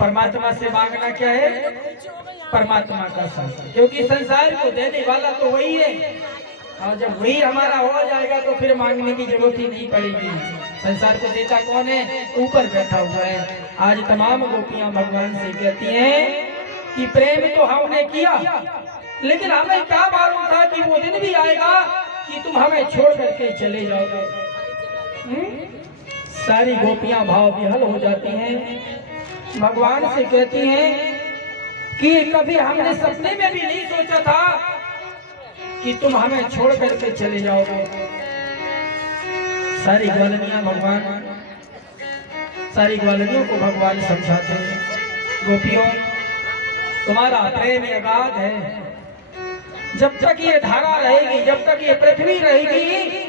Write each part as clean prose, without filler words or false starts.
परमात्मा से मांगना क्या है? परमात्मा का संसार, क्योंकि संसार को देने वाला तो वही है। और जब वही हमारा हो जाएगा तो फिर मांगने की जरूरत ही नहीं पड़ेगी। संसार को देता कौन है? ऊपर बैठा हुआ है। आज तमाम गोपियां भगवान से कहती हैं कि प्रेम तो हमने किया, लेकिन हमें क्या मालूम था कि वो दिन भी आएगा कि तुम हमें छोड़ करके चले जाओगे। सारी गोपियां भाव विहल हो जाती हैं, भगवान से कहती हैं कि कभी हमने सपने में भी नहीं सोचा था कि तुम हमें छोड़ करके चले जाओगे। सारी ग्वालनियां ग्वालनियों को भगवान समझाते हैं, गोपियों तुम्हारा प्रेम अगाध है, जब तक ये धारा रहेगी, जब तक ये पृथ्वी रहेगी,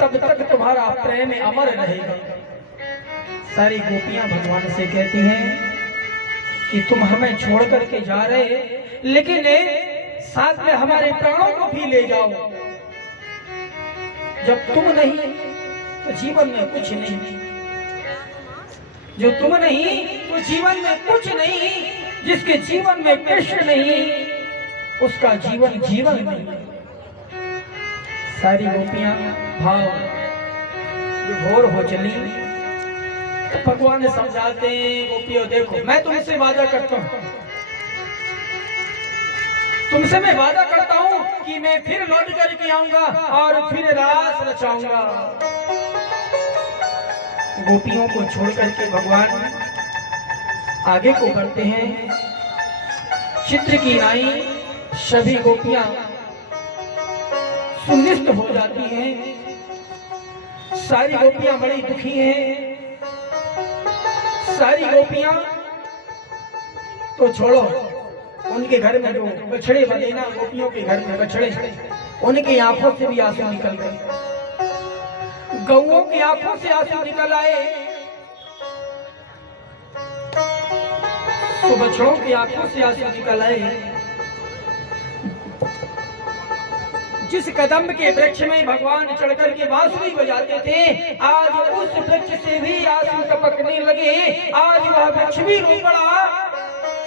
तब तक तुम्हारा प्रेम अमर रहेगा। सारी गोपियां भगवान से कहती हैं कि तुम हमें छोड़ करके जा रहे, लेकिन साथ में हमारे प्राणों को भी ले जाओ। जब तुम नहीं तो जीवन में कुछ नहीं, जो तुम नहीं तो जीवन में कुछ नहीं। जिसके जीवन में कृष्ण नहीं उसका जीवन जीवन नहीं। सारी गोपियां भाव विभोर हो चली। तो भगवान समझाते हैं, गोपियों देखो मैं तुमसे वादा करता हूं, तुमसे मैं वादा करता हूं कि मैं फिर लौट करके आऊंगा और फिर रास रचाऊंगा। गोपियों को छोड़ करके भगवान आगे को बढ़ते हैं। चित्र की नाई सभी गोपियां सुनिश्चित हो जाती हैं। सारी गोपियां बड़ी दुखी हैं। सारी गोपियां तो छोड़ो, उनके घर में जो बछड़े बने ना, गोपियों के घर में बछड़े, उनकी आंखों से भी आंसू निकल गए। गौओं की आंखों से आंसू निकल आए तो बछड़ों की आंखों से आंसू निकल आए। जिस कदम के वृक्ष में भगवान चढ़कर के बांसुरी बजाते थे, आज उस वृक्ष से भी आंसू टपकने लगे। आज वह वृक्ष भी रो पड़ा,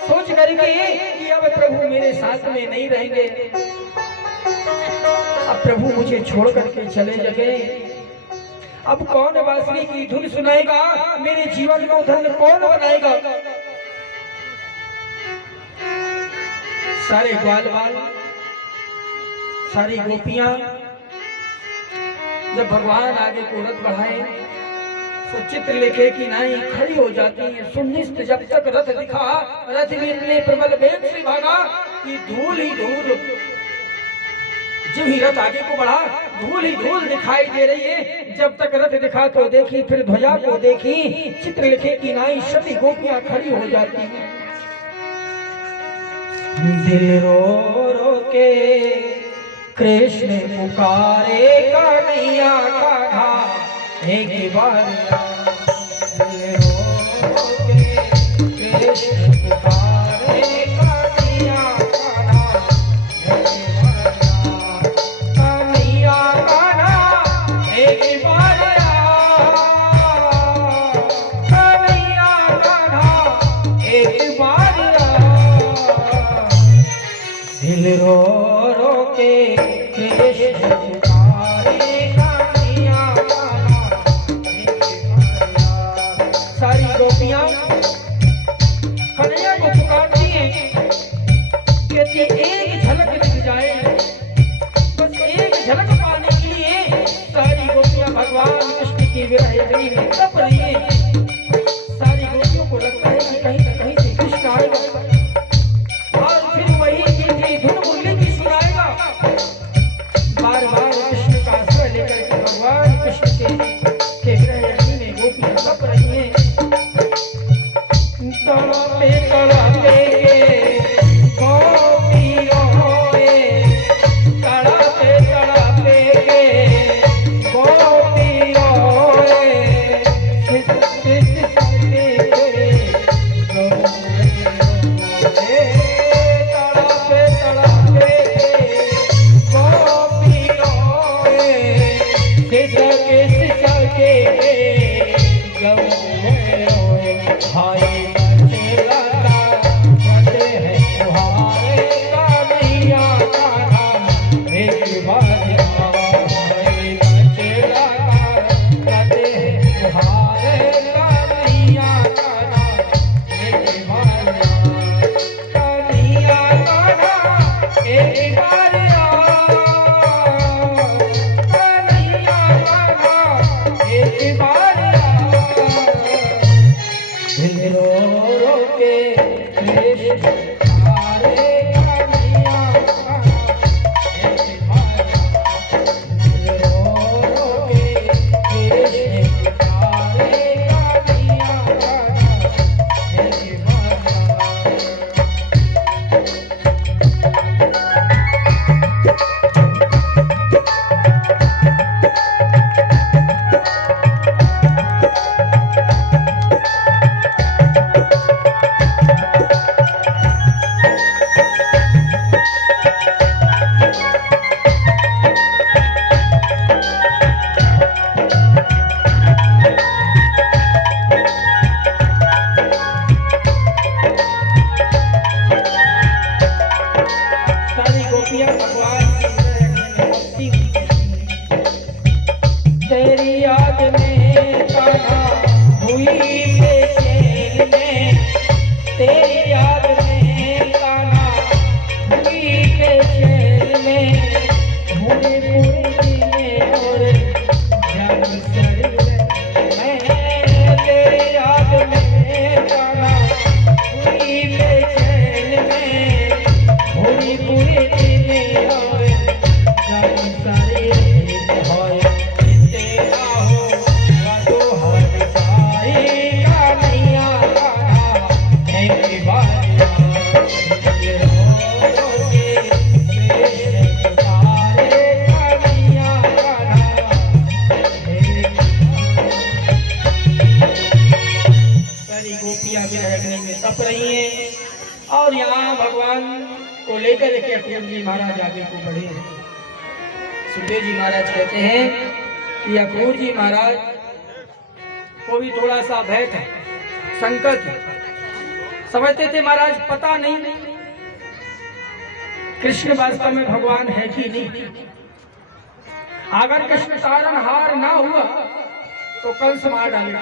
सोच करके कि अब प्रभु मेरे साथ में नहीं रहेंगे, अब प्रभु मुझे छोड़ करके चले गए। अब कौन बांसुरी की धुन सुनाएगा? मेरे जीवन को धन्य कौन बनाएगा? सारे ग्वाल सारी गोपियां जब भगवान आगे को रथ बढ़ाए तो चित्र लेखे की नाई खड़ी हो जाती है। सुनिश्चित जब तक रथ दिखा, रथ भी इतने प्रबल वेग से भागा कि धूल ही धूल, जब ही रथ आगे को बढ़ा धूल ही धूल दिखाई दे रही है। जब तक रथ दिखा तो देखी, फिर ध्वजा को देखी, चित्र लिखे की नाई सभी गोपियां खड़ी हो जाती हैं। दिल रो रो के कृष्ण पुकारे कन्हैया का घाट एक बार। दिल रो के कृष्ण पुकारे कन्हैया का घाट कन्हैया का घाट एक बार, कन्हैया का घाट एक बार। दिल रो रो के कृष्ण पुकारे कान्हैया सारी गोपियां कन्हैया को पुकारती हैं, कहती एक झलक दिख जाए, बस एक झलक पाने के लिए सारी गोपियां भगवान कृष्ण की विरह अग्नि में तप रही हैं। सारी गोपियों को लगता है कि कहीं न कहीं से कृष्ण आएगा और फिर वही मीठी धुन मुरली की सुनाएगा। बार बार कृष्ण का आश्रय लेकर के भगवान कृष्ण के विरह अग्नि में गोपियां तप रही हैं। तड़पे तड़पे गोपी रोए, तड़पे तड़पे गोपी रोए, और यहाँ भगवान को लेकर के अक्रूर जी महाराज आगे को बढ़े। सुखदेव जी महाराज कहते हैं कि अक्रूर जी महाराज को भी थोड़ा सा भय था, संकट समझते थे महाराज, पता नहीं कृष्ण वास्तव में भगवान है कि नहीं। अगर कृष्ण कारण हार ना हुआ तो कंस मार डालेगा,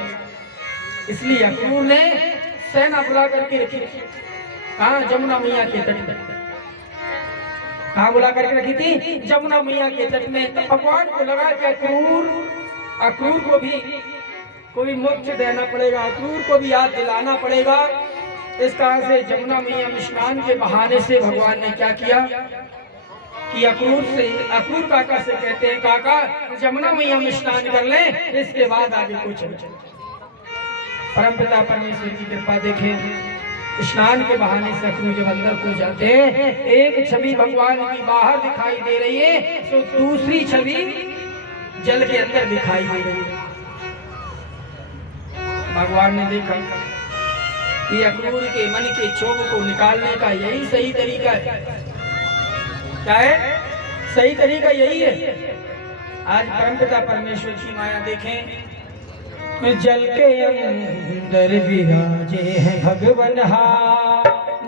इसलिए अक्रूर ने सेना बुला करके रखी। कहा? जमुना मैया के तट पर। कहाँ बुला करके रखी थी? जमुना मैया के तट में। तो भगवान को लगा कि अक्रूर को भी कोई मोक्ष देना पड़ेगा, अक्रूर को भी याद दिलाना पड़ेगा। इस कारण से जमुना मैया में स्नान के बहाने से भगवान ने क्या किया कि अक्रूर काका से कहते हैं, काका जमुना मैया में स्नान कर ले, इसके बाद आगे कुछ परमपिता परमेश्वर की कृपा देखें। स्नान के बहाने से अक्रूर जब अंदर को जाते हैं, एक छवि भगवान की बाहर दिखाई दे रही है, तो दूसरी छवि जल के अंदर दिखाई दे रही है। भगवान ने देखा कि अक्रूर के मन के क्षोभ को निकालने का यही सही तरीका है। क्या है? सही तरीका यही है। आज परमपिता परमेश्वर की माया देखें, जल के अंदर विराजे हैं भगवान,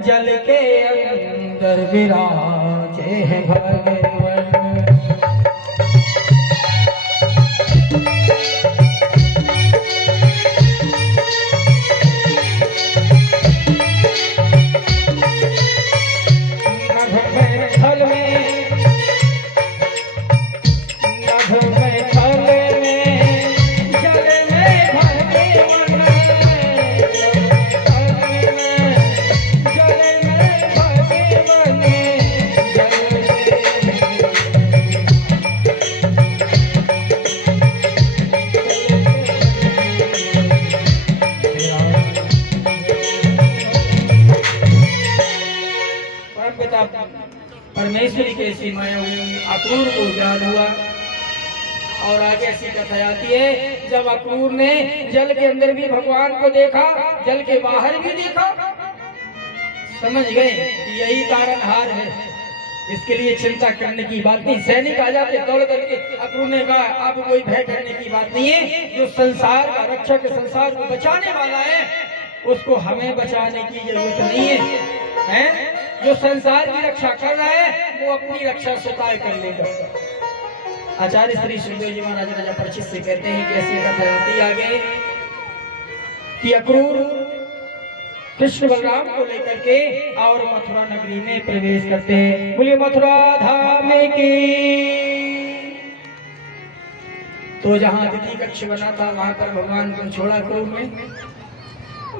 जल के अंदर विराजे हैं भगवान। परमेश्वरी के सीमाएं अक्रूर को ज्ञान हुआ। और आगे ऐसी कथा आती है, जब अक्रूर ने जल के अंदर भी भगवान को देखा, जल के बाहर भी देखा, समझ गए कि यही तारनहार है, इसके लिए चिंता करने की बात नहीं। सैनिक आ जाते दौड़ करके, अक्रूर ने कहा अब कोई भय करने की बात नहीं है, जो संसार का रक्षक, संसार को बचाने वाला है, उसको हमें बचाने की जरूरत नहीं है। जो संसार की रक्षा कर रहा है वो अपनी रक्षा स्वतः कर लेगा। आचार्य श्री सुखदेव जी महाराज राजा परीक्षित से कहते हैं कि ऐसी कथा आती आगे कि अक्रूर कृष्ण बलराम को लेकर के और मथुरा नगरी में प्रवेश करते हैं। बोलिए मथुरा धाम की। तो जहाँ अतिथि कक्ष बना था वहां पर भगवान को छोड़ा अक्रूर में।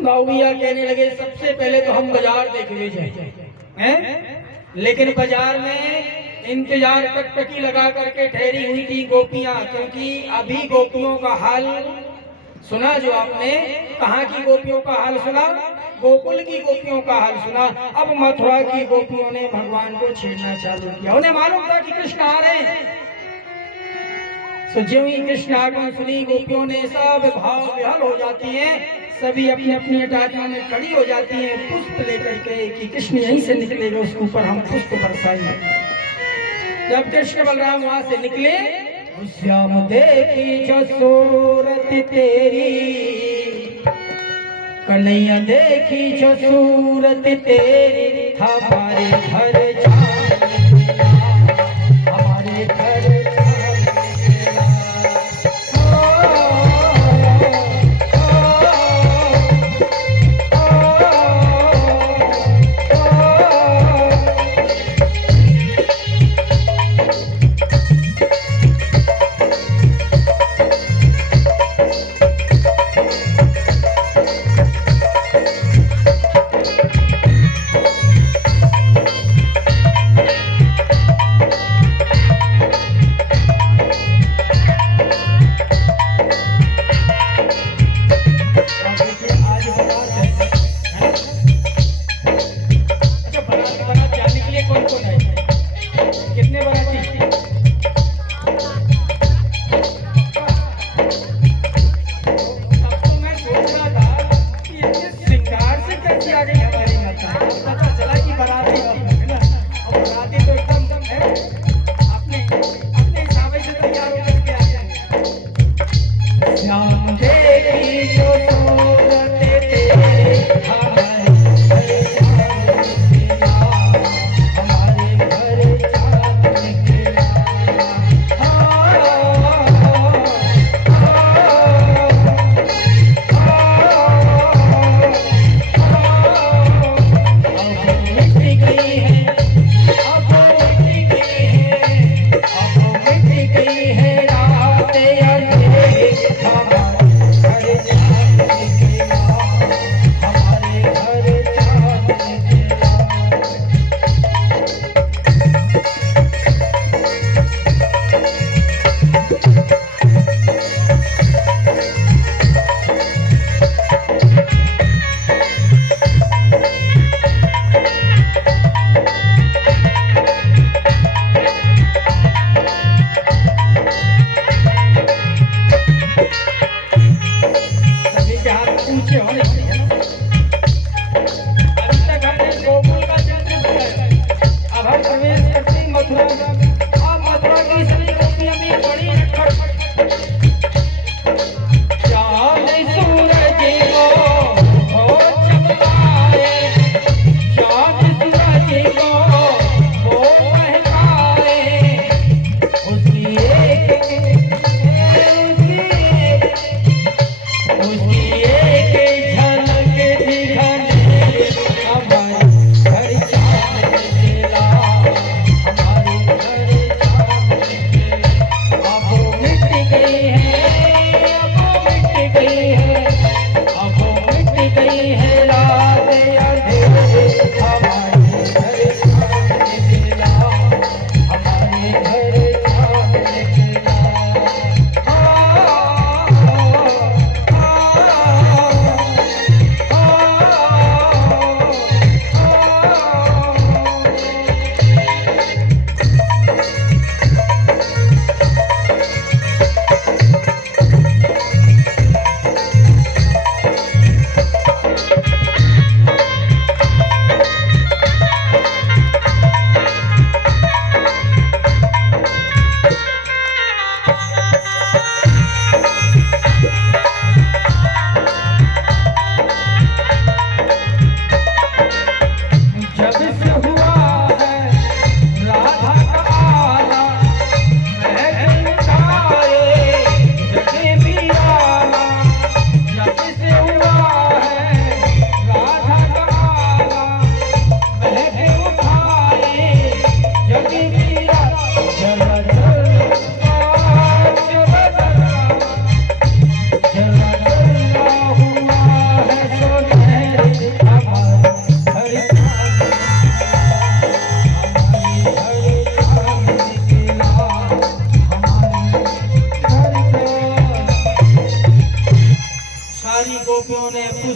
गौविया कहने लगे सबसे पहले तो हम बाजार देखने जाए हैं, लेकिन बाजार में इंतजार टकटकी लगा करके ठहरी हुई थी गोपियां, क्योंकि अभी गोपियों का हाल सुना जो आपने, कहाँ की गोपियों का हाल सुना, गोकुल की गोपियों का हाल सुना। अब मथुरा की गोपियों ने भगवान को छेड़ना चालू किया। उन्हें मालूम था कि कृष्ण आ रहे हैं। तो ज्यों ही कृष्ण आगमन सुनी गोपियों ने सब भाव विहल हो जाती हैं, सभी अपनी अपनी अटारियों में खड़ी हो जाती हैं पुष्प लेकर के कि कृष्ण यहीं से निकलेगा, उसके ऊपर हम पुष्प बरसाएंगे। जब कृष्ण बलराम वहां से निकले, श्याम देखी जसूरत तेरी, कन्हैया देखी जसूरत तेरी, हमारे घर हमारे घर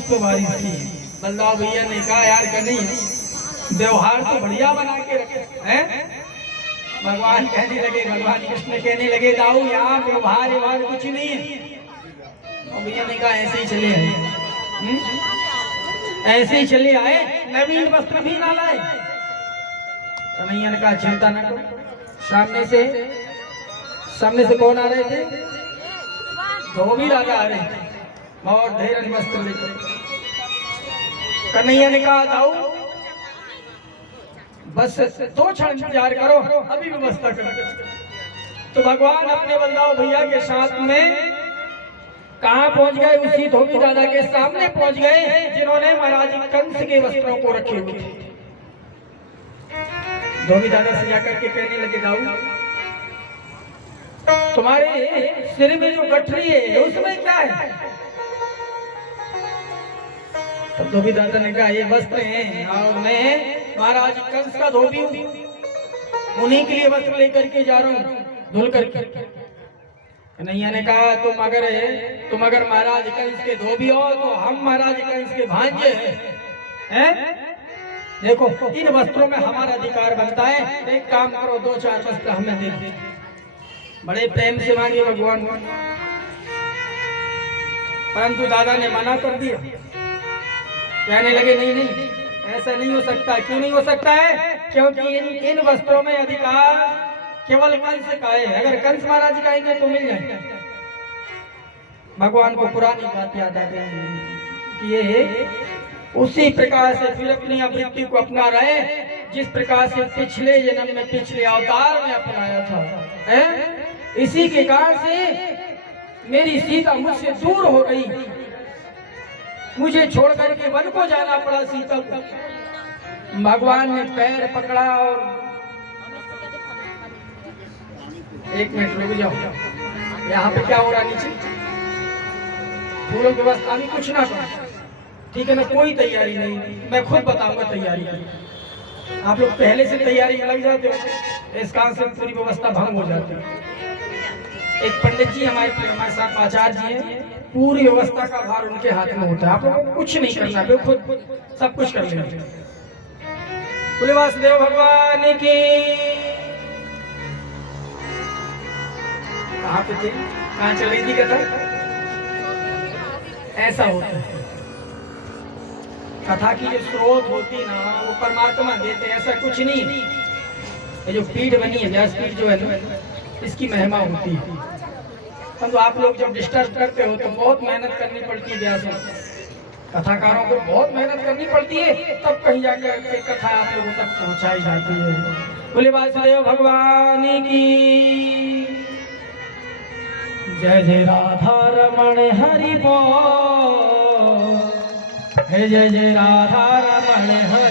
पुष्प बारिश की। बलदाव भैया ने कहा यार कन्हैया व्यवहार तो बढ़िया बना के रखे हैं। भगवान कहने लगे, भगवान कृष्ण कहने लगे दाऊ यहाँ व्यवहार कुछ नहीं है। और भैया ने कहा ऐसे ही चले आए, ऐसे ही चले आए, नवीन वस्त्र भी ना लाए। कन्हैया ने कहा चिंता ना करो। सामने से कौन आ रहे थे? धोबी राजा आ रहे थे और ढेर वस्त्र लेकर। कन्हैया ने कहा दाऊ बस 2 क्षण इंतजार करो, अभी व्यवस्था कर। तो भगवान अपने बलदाव भैया के साथ में कहाँ पहुंच गए? उसी धोबी दादा के सामने पहुंच गए जिन्होंने महाराज कंस के वस्त्रों को रखे हुए थे। धोबी दादा से जाकर के कहने लगे दाऊ तुम्हारे सिर में जो गठरी है उसमें क्या है? तो धोबी दादा ने कहा ये वस्त्र हैं और मैं महाराज कंस का धोबी हूँ, उन्हीं के लिए वस्त्र लेकर के जा रहा हूँ धुल करके। कन्हैया ने कहा तुम अगर महाराज कंस के धोबी हो तो हम महाराज कंस के भांजे हैं। देखो इन वस्त्रों में हमारा अधिकार बनता है, तो एक काम करो 2-4 वस्त्र हमें दे दे। बड़े प्रेम से मांगे भगवान, परंतु दादा ने मना कर दिया। कहने लगे नहीं ऐसा नहीं हो सकता। क्यों नहीं हो सकता है? क्योंकि इन वस्त्रों में अधिकार केवल कंस का है। अगर कंस महाराज का आएंगे तो मिल जाएंगे। भगवान को पुरानी बात याद आ गई कि ये उसी प्रकार से फिर अपनी आवृत्ति को अपना रहे जिस प्रकार से पिछले जन्म में पिछले अवतार में अपनाया था। इसी के कारण से मेरी सीता मुझसे दूर हो गई, मुझे छोड़ करके वन को जाना पड़ा सीता को। भगवान ने पैर पकड़ा और 1 मिनट रुक जाओ, यहाँ पे क्या हो रहा नीचे? फूलों की व्यवस्था भी कुछ ना करो, ठीक है ना? कोई तैयारी नहीं, मैं खुद बताऊंगा तैयारी। आप लोग पहले से तैयारी में लग जाते हो, इस कारण से पूरी व्यवस्था भंग हो जाती है। एक पंडित जी हमारे साथ आचार्य जी हैं, पूरी व्यवस्था का भार उनके हाथ में होता है। आप लोगों को कुछ नहीं करना, वे खुद सब कुछ कर लेंगे। बोले वासुदेव भगवान की। कहाँ पे थे? कहाँ चल रही थी कथा? ऐसा होता है कथा की जो स्रोत होती ना वो परमात्मा देते, ऐसा कुछ नहीं। ये जो पीठ बनी है व्यासपीठ जो है ना, इसकी महिमा होती है। परंतु आप लोग जब डिस्टर्ब करते हो तो बहुत मेहनत करनी पड़ती है। व्यासों कथाकारों को बहुत मेहनत करनी पड़ती है, तब कहीं जाकर के कथा आप लोगों तक पहुंचाई जाती है। बोले वासुदेव भगवान की जय। जय राधा रमण हरि बोल, जय जय राधा रमण हरि